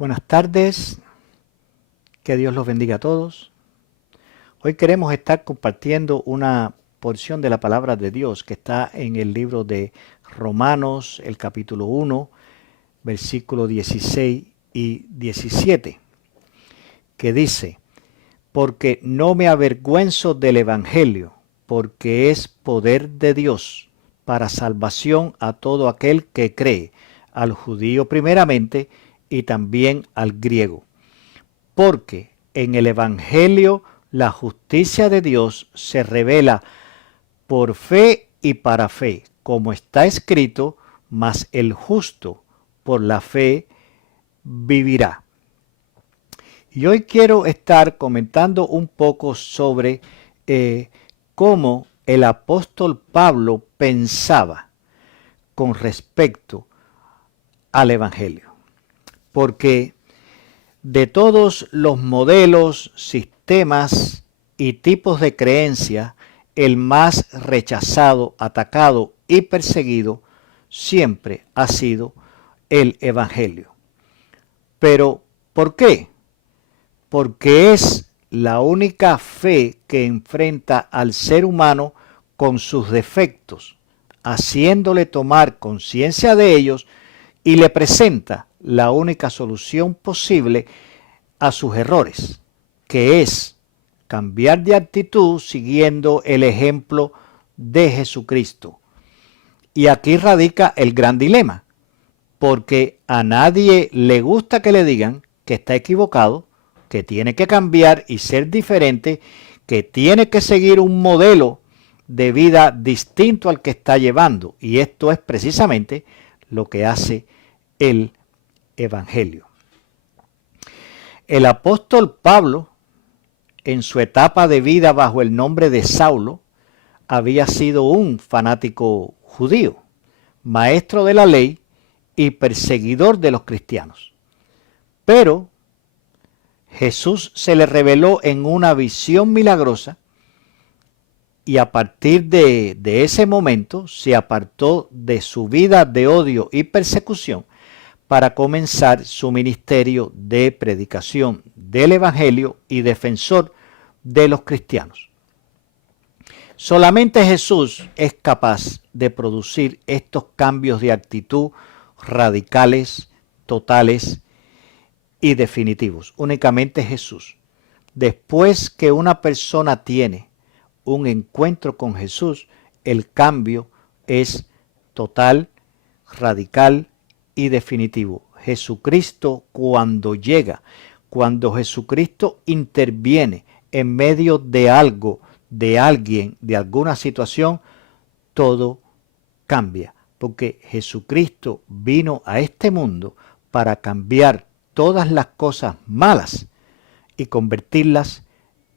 Buenas tardes, que Dios los bendiga a todos. Hoy queremos estar compartiendo una porción de la palabra de Dios que está en el libro de Romanos, el capítulo 1, versículos 16 y 17, que dice: porque no me avergüenzo del Evangelio, porque es poder de Dios para salvación a todo aquel que cree, al judío primeramente y también al griego. Porque en el Evangelio la justicia de Dios se revela por fe y para fe, como está escrito: mas el justo por la fe vivirá. Y hoy quiero estar comentando un poco sobre cómo el apóstol Pablo pensaba con respecto al Evangelio. Porque de todos los modelos, sistemas y tipos de creencia, el más rechazado, atacado y perseguido siempre ha sido el Evangelio. Pero, ¿por qué? Porque es la única fe que enfrenta al ser humano con sus defectos, haciéndole tomar conciencia de ellos y le presenta la única solución posible a sus errores, que es cambiar de actitud siguiendo el ejemplo de Jesucristo. Y aquí radica el gran dilema, porque a nadie le gusta que le digan que está equivocado, que tiene que cambiar y ser diferente, que tiene que seguir un modelo de vida distinto al que está llevando. Y esto es precisamente lo que hace el Evangelio. El apóstol Pablo, en su etapa de vida bajo el nombre de Saulo, había sido un fanático judío, maestro de la ley y perseguidor de los cristianos. Pero Jesús se le reveló en una visión milagrosa y a partir de ese momento se apartó de su vida de odio y persecución para comenzar su ministerio de predicación del Evangelio y defensor de los cristianos. Solamente Jesús es capaz de producir estos cambios de actitud radicales, totales y definitivos. Únicamente Jesús. Después que una persona tiene un encuentro con Jesús, el cambio es total, radical y definitivo. Jesucristo, cuando llega, cuando Jesucristo interviene en medio de algo, de alguien, de alguna situación, todo cambia, porque Jesucristo vino a este mundo para cambiar todas las cosas malas y convertirlas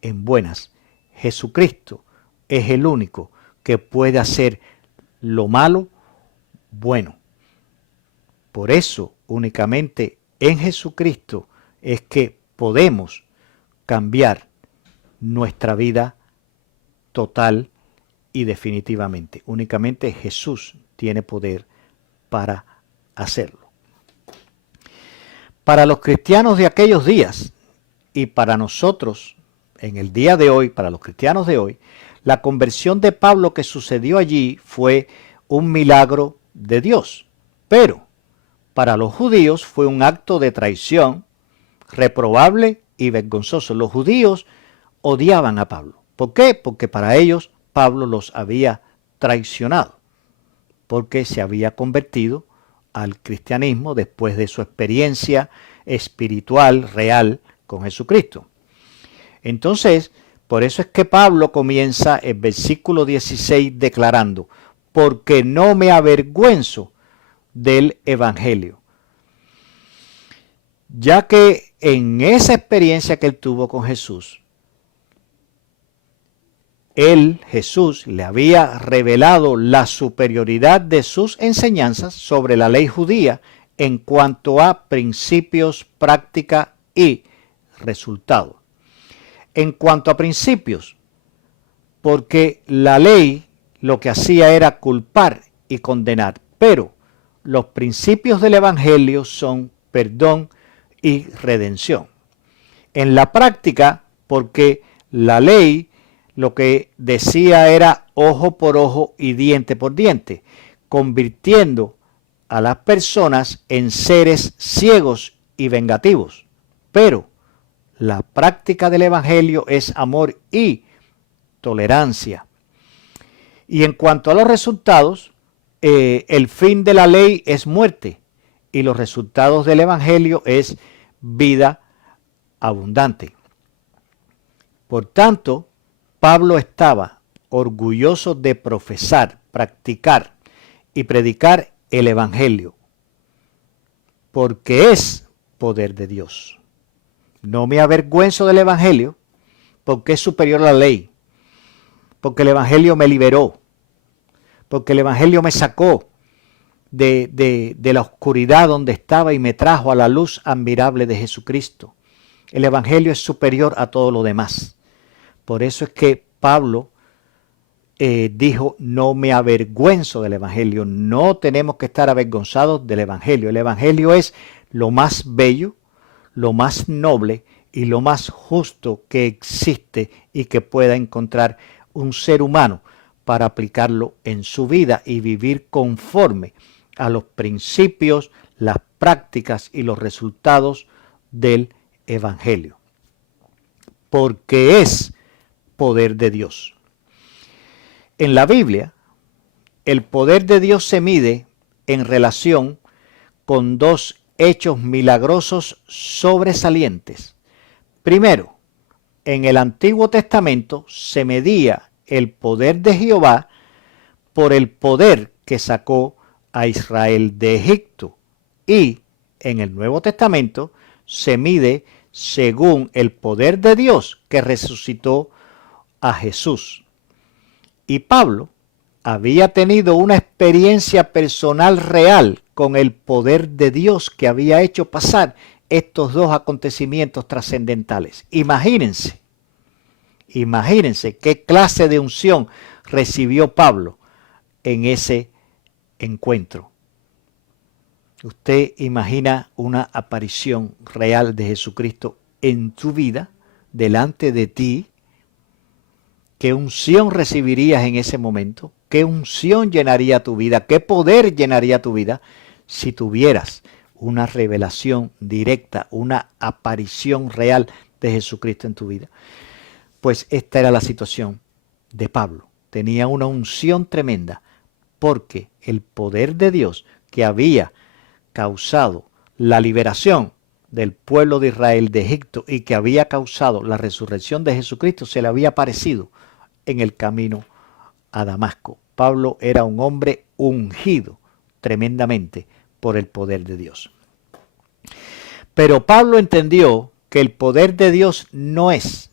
en buenas. Jesucristo es el único que puede hacer lo malo bueno. Por eso, únicamente en Jesucristo es que podemos cambiar nuestra vida total y definitivamente. Únicamente Jesús tiene poder para hacerlo. Para los cristianos de aquellos días y para nosotros en el día de hoy, para los cristianos de hoy, la conversión de Pablo que sucedió allí fue un milagro de Dios. Pero para los judíos fue un acto de traición reprobable y vergonzoso. Los judíos odiaban a Pablo. ¿Por qué? Porque para ellos Pablo los había traicionado, porque se había convertido al cristianismo después de su experiencia espiritual real con Jesucristo. Entonces, por eso es que Pablo comienza el versículo 16 declarando: porque no me avergüenzo del Evangelio. Ya que en esa experiencia que él tuvo con Jesús, Jesús, le había revelado la superioridad de sus enseñanzas sobre la ley judía en cuanto a principios, práctica y resultados. En cuanto a principios, porque la ley lo que hacía era culpar y condenar, pero los principios del Evangelio son perdón y redención. En la práctica, porque la ley lo que decía era ojo por ojo y diente por diente, convirtiendo a las personas en seres ciegos y vengativos. Pero la práctica del Evangelio es amor y tolerancia. Y en cuanto a los resultados, el fin de la ley es muerte y los resultados del Evangelio es vida abundante. Por tanto, Pablo estaba orgulloso de profesar, practicar y predicar el Evangelio, porque es poder de Dios. No me avergüenzo del Evangelio, porque es superior a la ley, porque el Evangelio me liberó, porque el Evangelio me sacó de la oscuridad donde estaba y me trajo a la luz admirable de Jesucristo. El Evangelio es superior a todo lo demás. Por eso es que Pablo dijo, no me avergüenzo del Evangelio. No tenemos que estar avergonzados del Evangelio. El Evangelio es lo más bello, lo más noble y lo más justo que existe y que pueda encontrar un ser humano para aplicarlo en su vida y vivir conforme a los principios, las prácticas y los resultados del Evangelio. Porque es poder de Dios. En la Biblia, el poder de Dios se mide en relación con dos hechos milagrosos sobresalientes. Primero, en el Antiguo Testamento se medía el poder de Jehová por el poder que sacó a Israel de Egipto, y en el Nuevo Testamento se mide según el poder de Dios que resucitó a Jesús. Y Pablo había tenido una experiencia personal real con el poder de Dios que había hecho pasar estos dos acontecimientos trascendentales. Imagínense qué clase de unción recibió Pablo en ese encuentro. ¿Usted imagina una aparición real de Jesucristo en tu vida, delante de ti? ¿Qué unción recibirías en ese momento? ¿Qué unción llenaría tu vida? ¿Qué poder llenaría tu vida si tuvieras una revelación directa, una aparición real de Jesucristo en tu vida? Pues esta era la situación de Pablo. Tenía una unción tremenda porque el poder de Dios que había causado la liberación del pueblo de Israel de Egipto y que había causado la resurrección de Jesucristo se le había aparecido en el camino a Damasco. Pablo era un hombre ungido tremendamente por el poder de Dios. Pero Pablo entendió que el poder de Dios no es,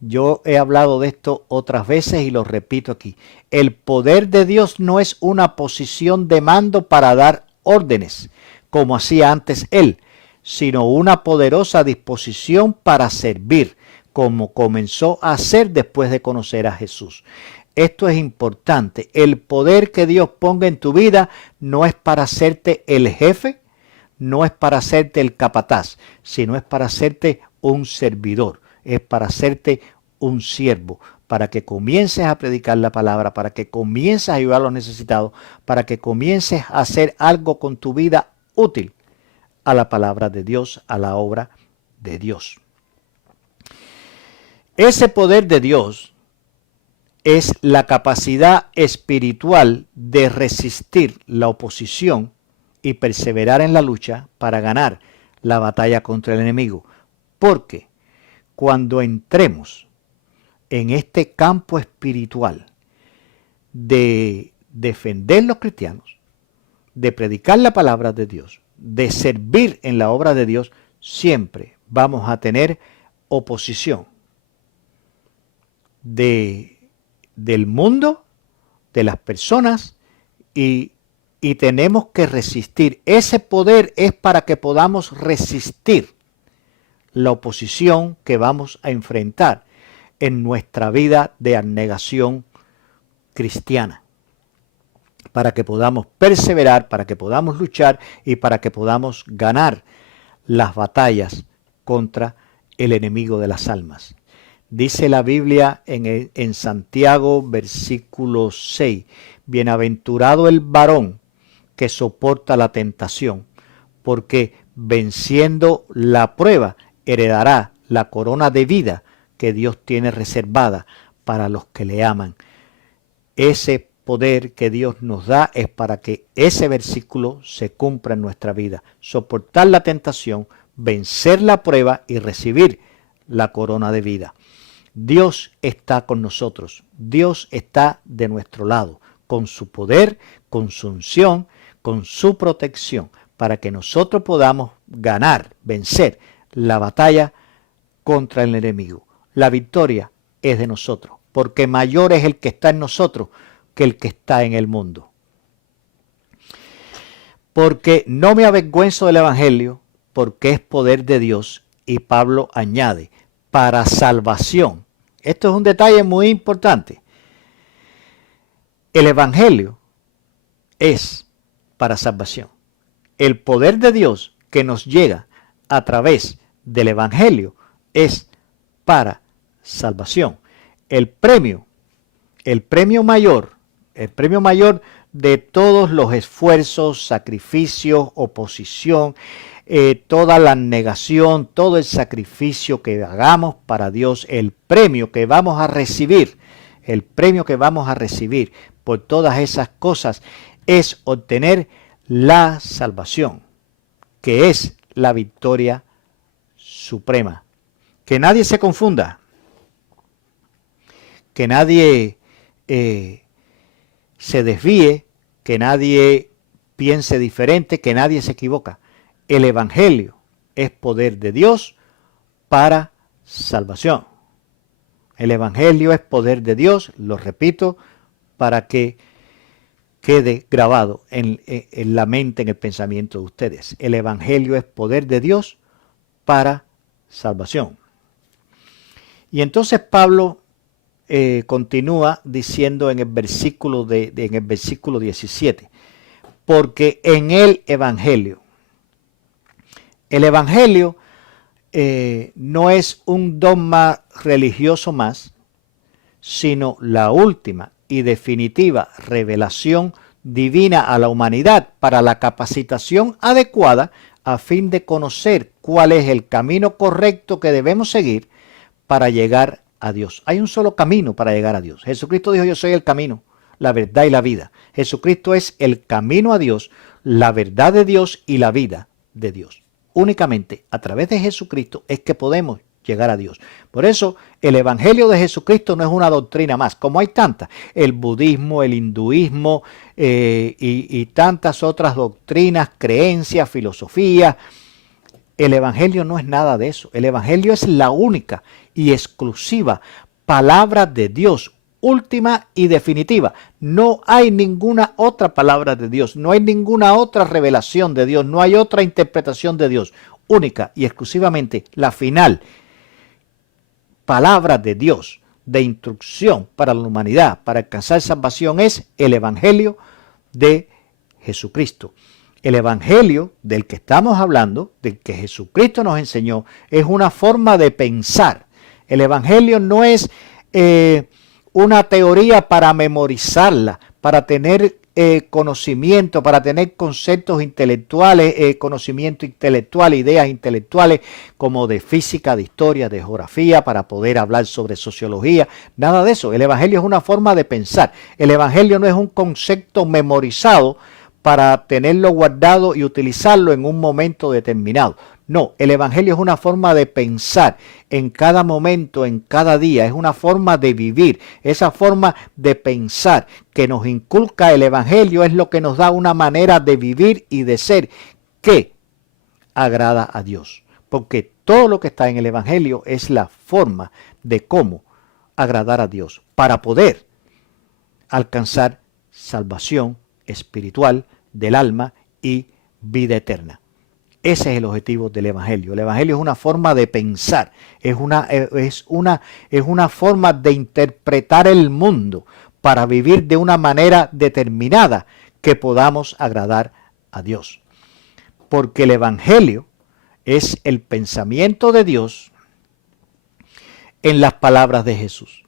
yo he hablado de esto otras veces y lo repito aquí, el poder de Dios no es una posición de mando para dar órdenes, como hacía antes él, sino una poderosa disposición para servir, como comenzó a hacer después de conocer a Jesús. Esto es importante. El poder que Dios ponga en tu vida no es para hacerte el jefe, no es para hacerte el capataz, sino es para hacerte un servidor, es para hacerte un siervo, para que comiences a predicar la palabra, para que comiences a ayudar a los necesitados, para que comiences a hacer algo con tu vida útil a la palabra de Dios, a la obra de Dios. Ese poder de Dios es la capacidad espiritual de resistir la oposición y perseverar en la lucha para ganar la batalla contra el enemigo. Porque cuando entremos en este campo espiritual de defender los cristianos, de predicar la palabra de Dios, de servir en la obra de Dios, siempre vamos a tener oposición del mundo, de las personas, y tenemos que resistir. Ese poder es para que podamos resistir la oposición que vamos a enfrentar en nuestra vida de abnegación cristiana, para que podamos perseverar, para que podamos luchar y para que podamos ganar las batallas contra el enemigo de las almas. Dice la Biblia en Santiago versículo 6, bienaventurado el varón que soporta la tentación, porque venciendo la prueba heredará la corona de vida que Dios tiene reservada para los que le aman. Ese poder que Dios nos da es para que ese versículo se cumpla en nuestra vida. Soportar la tentación, vencer la prueba y recibir la corona de vida. Dios está con nosotros. Dios está de nuestro lado, con su poder, con su unción, con su protección, para que nosotros podamos ganar, vencer la batalla contra el enemigo. La victoria es de nosotros, porque mayor es el que está en nosotros que el que está en el mundo. Porque no me avergüenzo del Evangelio, porque es poder de Dios. Y Pablo añade, para salvación. Esto es un detalle muy importante. El Evangelio es para salvación. El poder de Dios que nos llega a través del Evangelio es para salvación. El premio mayor de todos los esfuerzos, sacrificios, oposición, toda la negación, todo el sacrificio que hagamos para Dios, el premio que vamos a recibir por todas esas cosas es obtener la salvación, que es la victoria suprema. Que nadie se confunda, que nadie se desvíe, que nadie piense diferente, que nadie se equivoca. El Evangelio es poder de Dios para salvación. El Evangelio es poder de Dios, lo repito, para que quede grabado en la mente, en el pensamiento de ustedes. El Evangelio es poder de Dios para salvación. Y entonces Pablo continúa diciendo en el versículo 17, porque en el Evangelio no es un dogma religioso más, sino la última y definitiva revelación divina a la humanidad para la capacitación adecuada a fin de conocer cuál es el camino correcto que debemos seguir para llegar a Dios. Hay un solo camino para llegar a Dios. Jesucristo dijo, yo soy el camino, la verdad y la vida. Jesucristo es el camino a Dios, la verdad de Dios y la vida de Dios. Únicamente a través de Jesucristo es que podemos llegar a Dios. Por eso el Evangelio de Jesucristo no es una doctrina más, como hay tantas, el budismo, el hinduismo y tantas otras doctrinas, creencias, filosofías. El Evangelio no es nada de eso. El Evangelio es la única y exclusiva palabra de Dios, última y definitiva. No hay ninguna otra palabra de Dios, no hay ninguna otra revelación de Dios, no hay otra interpretación de Dios. Única y exclusivamente la final palabra de Dios de instrucción para la humanidad, para alcanzar salvación, es el Evangelio de Jesucristo. El Evangelio del que estamos hablando, del que Jesucristo nos enseñó, es una forma de pensar. El Evangelio no es una teoría para memorizarla, para tener conocimiento, para tener conceptos intelectuales, conocimiento intelectual, ideas intelectuales como de física, de historia, de geografía, para poder hablar sobre sociología. Nada de eso. El Evangelio es una forma de pensar. El Evangelio no es un concepto memorizado para tenerlo guardado y utilizarlo en un momento determinado. No, el Evangelio es una forma de pensar en cada momento, en cada día. Es una forma de vivir. Esa forma de pensar que nos inculca el Evangelio es lo que nos da una manera de vivir y de ser que agrada a Dios. Porque todo lo que está en el Evangelio es la forma de cómo agradar a Dios para poder alcanzar salvación espiritual del alma y vida eterna. Ese es el objetivo del Evangelio. El Evangelio es una forma de pensar, es una forma de interpretar el mundo para vivir de una manera determinada que podamos agradar a Dios. Porque el Evangelio es el pensamiento de Dios en las palabras de Jesús.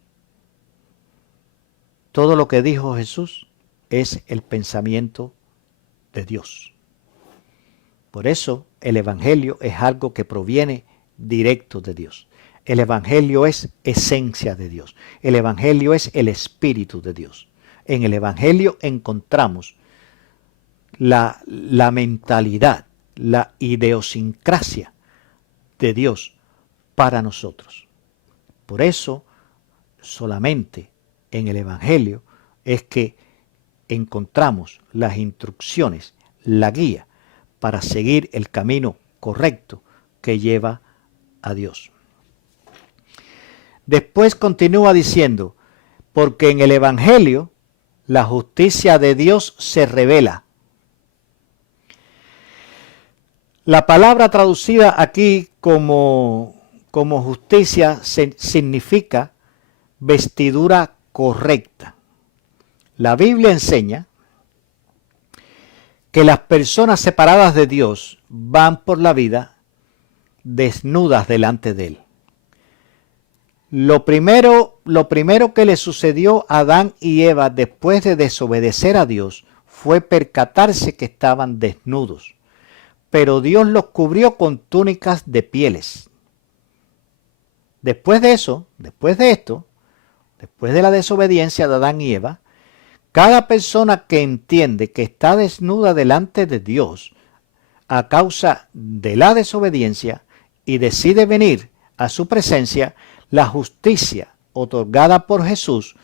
Todo lo que dijo Jesús es el pensamiento de Dios. Por eso el Evangelio es algo que proviene directo de Dios. El Evangelio es esencia de Dios. El Evangelio es el Espíritu de Dios. En el Evangelio encontramos la mentalidad, la idiosincrasia de Dios para nosotros. Por eso, solamente en el Evangelio es que encontramos las instrucciones, la guía para seguir el camino correcto que lleva a Dios. Después continúa diciendo, porque en el Evangelio la justicia de Dios se revela. La palabra traducida aquí como justicia significa vestidura correcta. La Biblia enseña que las personas separadas de Dios van por la vida desnudas delante de Él. Lo primero que le sucedió a Adán y Eva después de desobedecer a Dios fue percatarse que estaban desnudos, pero Dios los cubrió con túnicas de pieles. Después de esto, después de la desobediencia de Adán y Eva, cada persona que entiende que está desnuda delante de Dios a causa de la desobediencia y decide venir a su presencia, la justicia otorgada por Jesús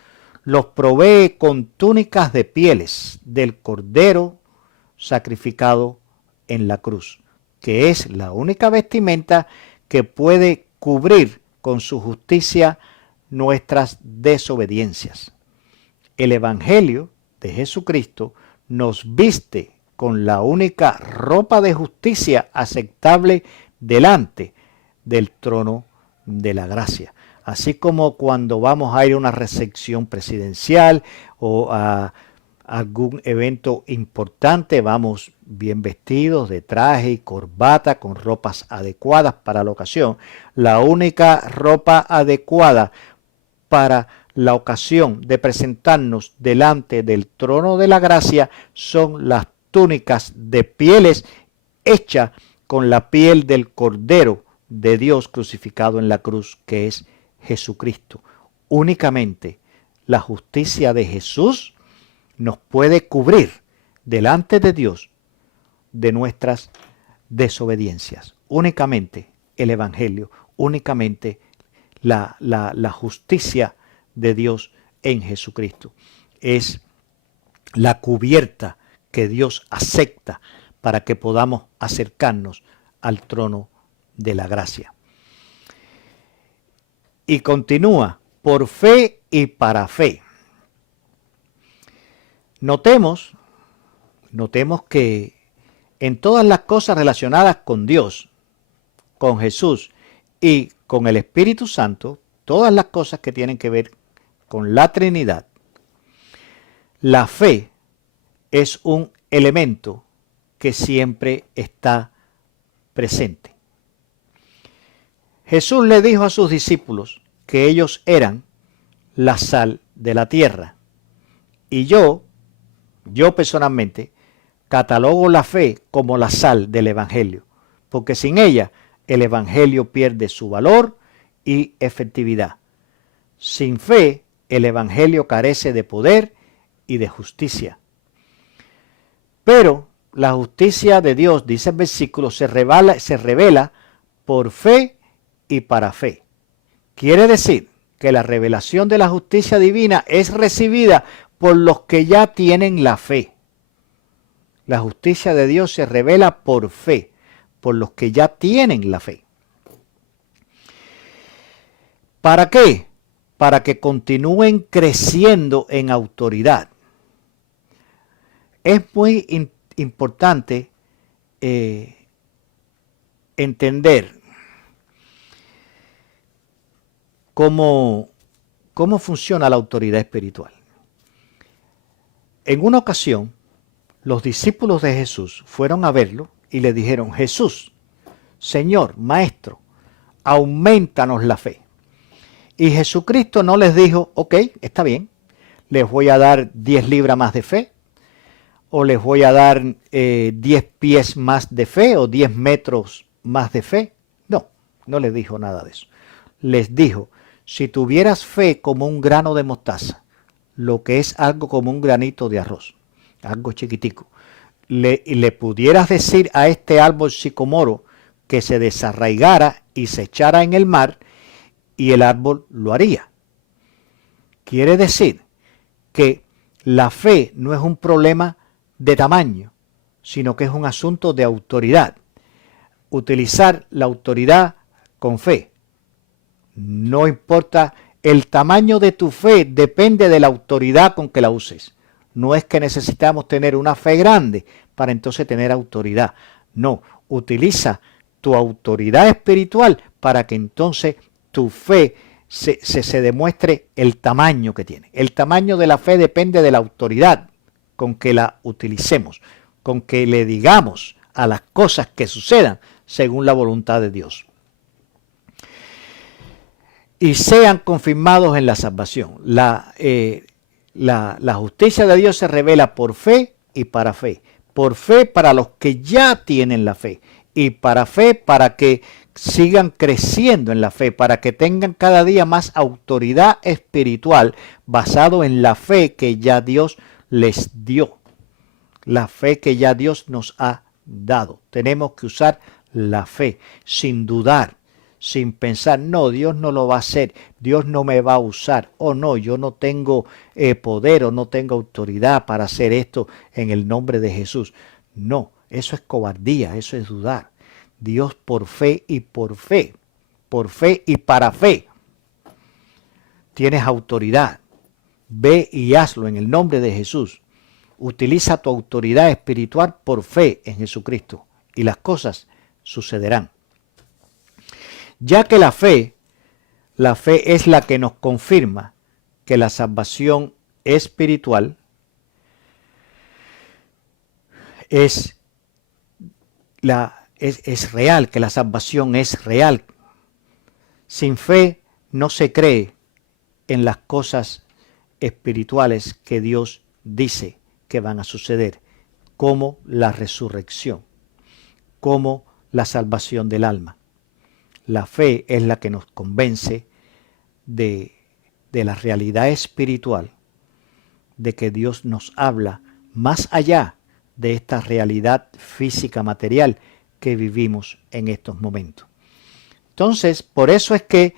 los provee con túnicas de pieles del Cordero sacrificado en la cruz, que es la única vestimenta que puede cubrir con su justicia nuestras desobediencias. El Evangelio de Jesucristo nos viste con la única ropa de justicia aceptable delante del trono de la gracia. Así como cuando vamos a ir a una recepción presidencial o a algún evento importante, vamos bien vestidos de traje y corbata con ropas adecuadas para la ocasión. La única ropa adecuada para la ocasión de presentarnos delante del trono de la gracia son las túnicas de pieles hechas con la piel del Cordero de Dios crucificado en la cruz, que es Jesucristo. Únicamente la justicia de Jesús nos puede cubrir delante de Dios de nuestras desobediencias. Únicamente el Evangelio, únicamente la justicia de Dios en Jesucristo es la cubierta que Dios acepta para que podamos acercarnos al trono de la gracia. Y continúa, por fe y para fe. Notemos que en todas las cosas relacionadas con Dios, con Jesús y con el Espíritu Santo, todas las cosas que tienen que ver con la Trinidad, la fe es un elemento que siempre está presente. Jesús le dijo a sus discípulos que ellos eran la sal de la tierra. Y yo personalmente, catalogo la fe como la sal del Evangelio, porque sin ella el Evangelio pierde su valor y efectividad. Sin fe, el Evangelio carece de poder y de justicia. Pero la justicia de Dios, dice el versículo, se revela por fe y para fe. Quiere decir que la revelación de la justicia divina es recibida por los que ya tienen la fe. La justicia de Dios se revela por fe, por los que ya tienen la fe. ¿Para qué? Para que continúen creciendo en autoridad. Es muy importante entender cómo funciona la autoridad espiritual. En una ocasión, los discípulos de Jesús fueron a verlo y le dijeron: Jesús, Señor, Maestro, aumentanos la fe. Y Jesucristo no les dijo, ok, está bien, les voy a dar 10 libras más de fe, o les voy a dar 10 pies más de fe, o 10 metros más de fe. No, no les dijo nada de eso. Les dijo, si tuvieras fe como un grano de mostaza, lo que es algo como un granito de arroz, algo chiquitico, le pudieras decir a este árbol sicomoro que se desarraigara y se echara en el mar, y el árbol lo haría. Quiere decir que la fe no es un problema de tamaño, sino que es un asunto de autoridad. Utilizar la autoridad con fe. No importa, el tamaño de tu fe depende de la autoridad con que la uses. No es que necesitamos tener una fe grande para entonces tener autoridad. No, utiliza tu autoridad espiritual para que entonces tu fe se demuestre el tamaño que tiene. El tamaño de la fe depende de la autoridad con que la utilicemos, con que le digamos a las cosas que sucedan según la voluntad de Dios. Y sean confirmados en la salvación. La justicia de Dios se revela por fe y para fe. Por fe para los que ya tienen la fe. Y para fe para que sigan creciendo en la fe, para que tengan cada día más autoridad espiritual basado en la fe que ya Dios les dio. La fe que ya Dios nos ha dado. Tenemos que usar la fe sin dudar, sin pensar, no, Dios no lo va a hacer, Dios no me va a usar, o no, yo no tengo poder o no tengo autoridad para hacer esto en el nombre de Jesús. No, eso es cobardía, eso es dudar. Dios por fe y por fe y para fe. Tienes autoridad. Ve y hazlo en el nombre de Jesús. Utiliza tu autoridad espiritual por fe en Jesucristo y las cosas sucederán. Ya que la fe es la que nos confirma que la salvación espiritual es real, que la salvación es real. Sin fe no se cree en las cosas espirituales que Dios dice que van a suceder, como la resurrección, como la salvación del alma. La fe es la que nos convence de la realidad espiritual, de que Dios nos habla más allá de esta realidad física material que vivimos en estos momentos. Entonces, por eso es que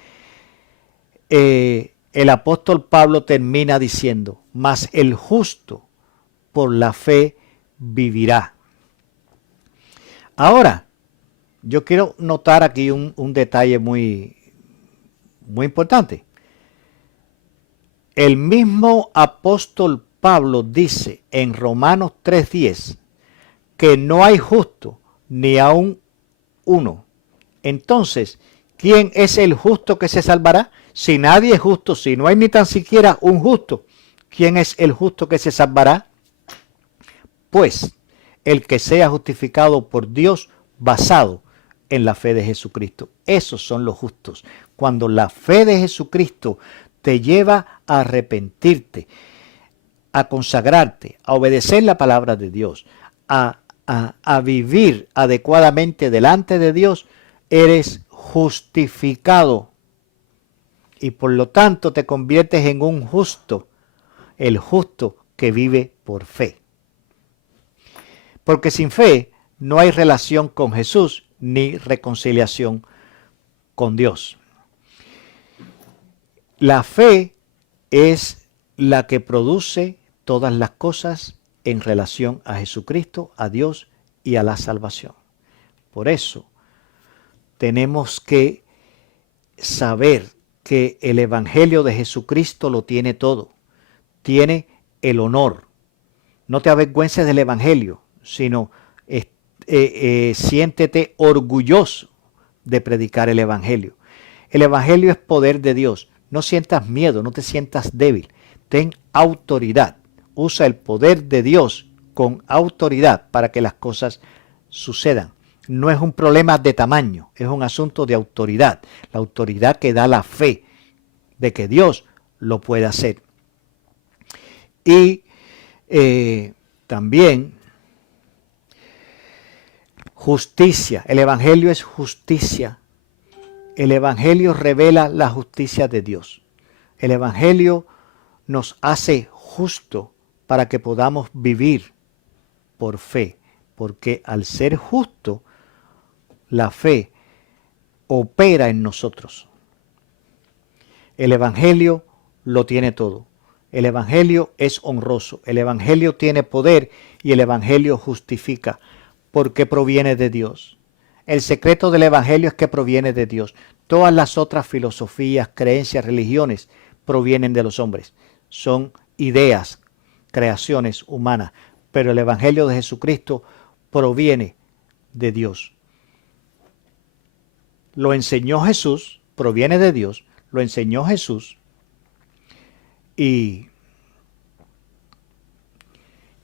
el apóstol Pablo termina diciendo, mas el justo por la fe vivirá. Ahora, yo quiero notar aquí un detalle muy importante. El mismo apóstol Pablo dice en Romanos 3:10 que no hay justo ni aun uno. Entonces, ¿quién es el justo que se salvará? Si nadie es justo, si no hay ni tan siquiera un justo, ¿quién es el justo que se salvará? Pues el que sea justificado por Dios basado en la fe de Jesucristo. Esos son los justos. Cuando la fe de Jesucristo te lleva a arrepentirte, a consagrarte, a obedecer la palabra de Dios, a vivir adecuadamente delante de Dios, eres justificado. Y por lo tanto te conviertes en un justo, el justo que vive por fe. Porque sin fe no hay relación con Jesús ni reconciliación con Dios. La fe es la que produce todas las cosas en relación a Jesucristo, a Dios y a la salvación. Por eso tenemos que saber que el Evangelio de Jesucristo lo tiene todo. Tiene el honor. No te avergüences del Evangelio, sino siéntete orgulloso de predicar el Evangelio. El Evangelio es poder de Dios. No sientas miedo, no te sientas débil. Ten autoridad. Usa el poder de Dios con autoridad para que las cosas sucedan. No es un problema de tamaño, es un asunto de autoridad. La autoridad que da la fe de que Dios lo puede hacer. Y también justicia. El Evangelio es justicia. El Evangelio revela la justicia de Dios. El Evangelio nos hace justo para que podamos vivir por fe. Porque al ser justo, la fe opera en nosotros. El Evangelio lo tiene todo. El Evangelio es honroso. El Evangelio tiene poder y el Evangelio justifica porque proviene de Dios. El secreto del Evangelio es que proviene de Dios. Todas las otras filosofías, creencias, religiones provienen de los hombres. Son ideas, creaciones humanas. Pero el Evangelio de Jesucristo proviene de Dios. Lo enseñó Jesús, proviene de Dios, lo enseñó Jesús y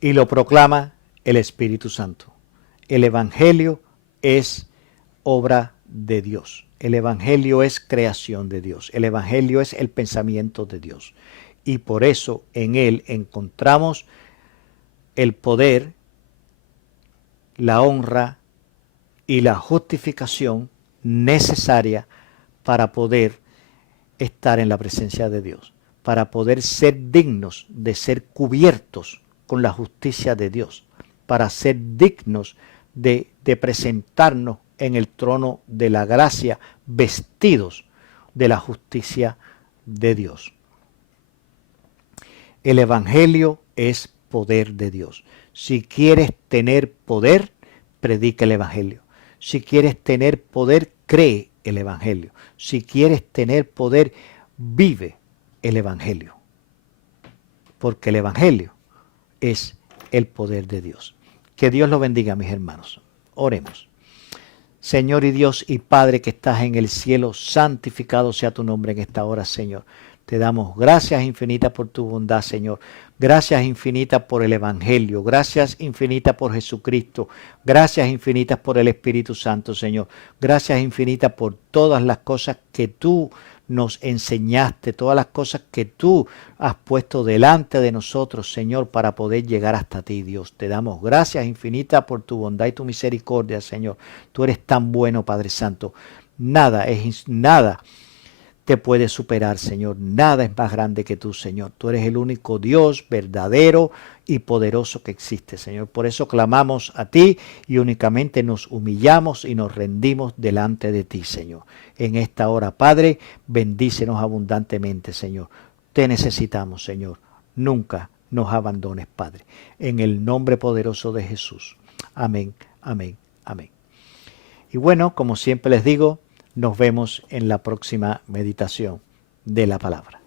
lo proclama el Espíritu Santo. El Evangelio es obra de Dios. El Evangelio es creación de Dios. El Evangelio es el pensamiento de Dios. Y por eso en él encontramos el poder, la honra y la justificación necesaria para poder estar en la presencia de Dios, para poder ser dignos de ser cubiertos con la justicia de Dios, para ser dignos de presentarnos en el trono de la gracia, vestidos de la justicia de Dios. El Evangelio es poder de Dios. Si quieres tener poder, predica el Evangelio. Si quieres tener poder, cree el Evangelio. Si quieres tener poder, vive el Evangelio. Porque el Evangelio es el poder de Dios. Que Dios lo bendiga, mis hermanos. Oremos. Señor y Dios y Padre que estás en el cielo, santificado sea tu nombre en esta hora, Señor. Te damos gracias infinitas por tu bondad, Señor. Gracias infinitas por el Evangelio. Gracias infinitas por Jesucristo. Gracias infinitas por el Espíritu Santo, Señor. Gracias infinitas por todas las cosas que tú nos enseñaste, todas las cosas que tú has puesto delante de nosotros, Señor, para poder llegar hasta ti, Dios. Te damos gracias infinitas por tu bondad y tu misericordia, Señor. Tú eres tan bueno, Padre Santo. Nada te puede superar, Señor. Nada es más grande que tú, Señor. Tú eres el único Dios verdadero y poderoso que existe, Señor. Por eso clamamos a ti y únicamente nos humillamos y nos rendimos delante de ti, Señor. En esta hora, Padre, bendícenos abundantemente, Señor. Te necesitamos, Señor. Nunca nos abandones, Padre. En el nombre poderoso de Jesús. Amén, amén, amén. Y bueno, como siempre les digo, nos vemos en la próxima meditación de la palabra.